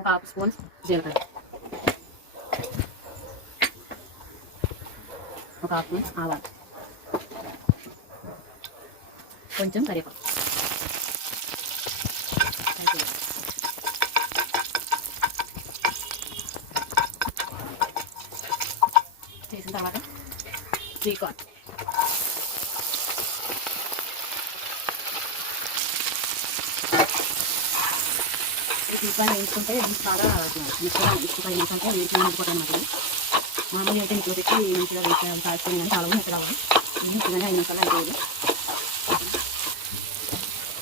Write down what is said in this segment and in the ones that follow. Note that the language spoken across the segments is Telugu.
ఒక హాఫ్ స్పూన్ జీలకర్ర, ఒక హాఫ్ స్పూన్ ఆవాలు, కొంచెం కరివేపాకు చేసిన తర్వాత స్వీట్ కార్న్ ఉల్లిపాయలు వేసుకుంటే బాగా మెత్తగా ఉల్లిపాయలు వేసుకుంటే వేసి ఉండిపోతాయి అన్నమాట. మామూలుగా అయితే ఇంట్లో పెట్టి మంచిగా వేసి కాల్చుకొని కానీ చాలా మెత్తగా అవ్వాలి. మంచిగానే 5 నిమిషాలు అయిపోయింది.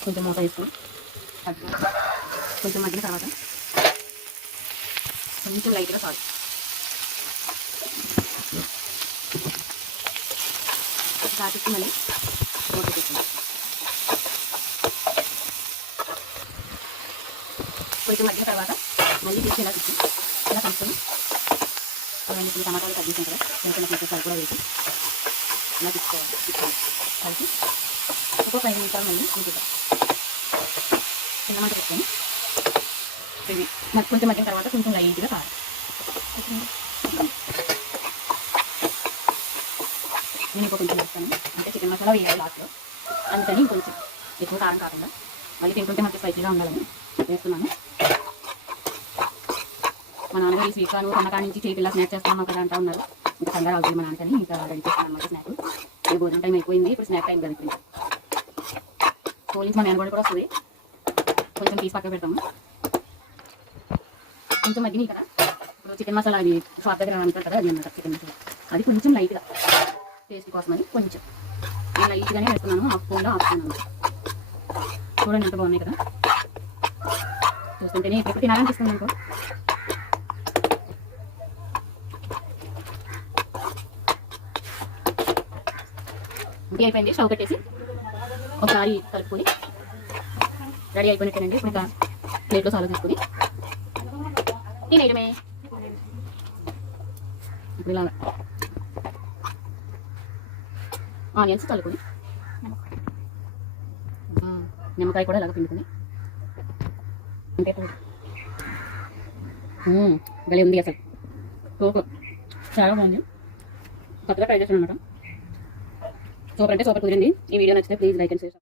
కొంచెం మూత వేసుకొని కొంచెం మగ్గిన తర్వాత కొంచెం లైట్గా సాల్ట్, కాచి మళ్ళీ మూత తీసుకుంటాం. కొంచెం మగ్గిన తర్వాత మళ్ళీ తీసి ఇలా తిప్పి ఇలా కలుపుకొని ఇప్పుడు టమాటాలు తగ్గించాం కదా, చిన్న చిన్న పీసెస్ కూడా వేసి ఇలా తిప్పుకోవాలి. కలిపి ఒక 5 నిమిషాలు మళ్ళీ తిప్పుతాం. చిన్న మంట పెట్టుకొని కొంచెం మగ్గిన తర్వాత కొంచెం లైట్గా కారం, నేను ఇంకో కొంచెం వేస్తాను. అంటే చికెన్ మసాలా వేయాలి లాస్ట్లో, అందుకని ఇంకొంచెం ఎక్కువ కారం కాకుండా మళ్ళీ తింటుంటే మంచి స్పైసీగా ఉండాలని వేస్తున్నాను. మా నాన్నగారు ఈ స్వీట్ కార్న్ సన్నకాడ నుంచి చేతిలా స్నాక్ చేస్తున్నాం కదా అంటా ఉన్నారు. ఇంకా కంగారు అవుతుంది మా నాన్నకని ఇంకా రెడీ చేస్తాను అనమాట స్నాక్. ఈ భోజనం టైం అయిపోయింది, ఇప్పుడు స్నాక్ టైం కదా. ఇప్పుడు పోలీస్ మా మేనగోడ కూడా వస్తుంది, కొంచెం తీసి పక్క పెడతాము. కొంచెం మగ్గినాయి కదా, ఇప్పుడు చికెన్ మసాలా అది షాప్ దగ్గర అంటారు కదా, అది అన్నమాట చికెన్ మసాలా. అది కొంచెం లైట్గా టేస్ట్ కోసం అని కొంచెం నేను లైట్గానే వేస్తున్నాను, హాఫ్ స్పూన్లో ఆపుతున్నాను. చూడండి ఎంత బాగున్నాయి కదా, చూస్తుంటేనే ఇప్పుడు తినాలనిపిస్తుంది అనుకో. ఇది అయిపోయింది, స్టవ్ పెట్టేసి ఒకసారి కలుపుకొని రెడీ అయిపోయినట్టేనండి. ఇప్పుడు ఇంకా ప్లేట్లో సాల్వ్ తీసుకొని తినేయడమే. ఇప్పుడు ఇలా ఆనియన్స్ కలుపుకొని నిమ్మకాయ కూడా ఇలాగ పిండుకొని అంటే భలే ఉంది అసలు, సూపర్, చాలా బాగుంది. కొత్తగా ట్రై చేస్తాను అనమాట. సూపర్ అంటే సూపర్ కుదిరింది. ఈ వీడియో నచ్చితే ప్లీజ్ లైక్ అండ్ షేర్.